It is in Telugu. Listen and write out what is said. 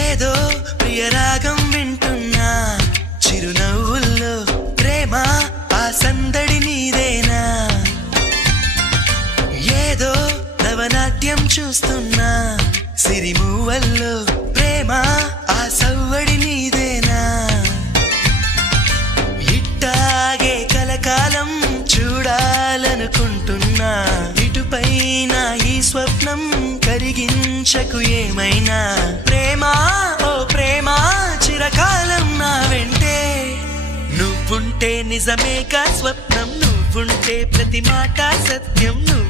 ఏదో ప్రియరాగం వింటున్నా చిరునవ్వుల్లో ప్రేమ ఆ సందడి నీదేనా ఏదో నవనాట్యం చూస్తున్నా సిరిమూవల్లో ప్రేమ ఆ సవ్వడి నీదేనా ఇట్టాగే కలకాలం చూడాలనుకుంటున్నా ఇటుపైన ఈ స్వప్నం కరిగించకు ఏమైనా ప్రేమ ఓ ప్రేమ చిరకాలం నా వెంటే నువ్వుంటే నిజమేగా స్వప్నం నువ్వుంటే ప్రతి మాట సత్యం నువ్వు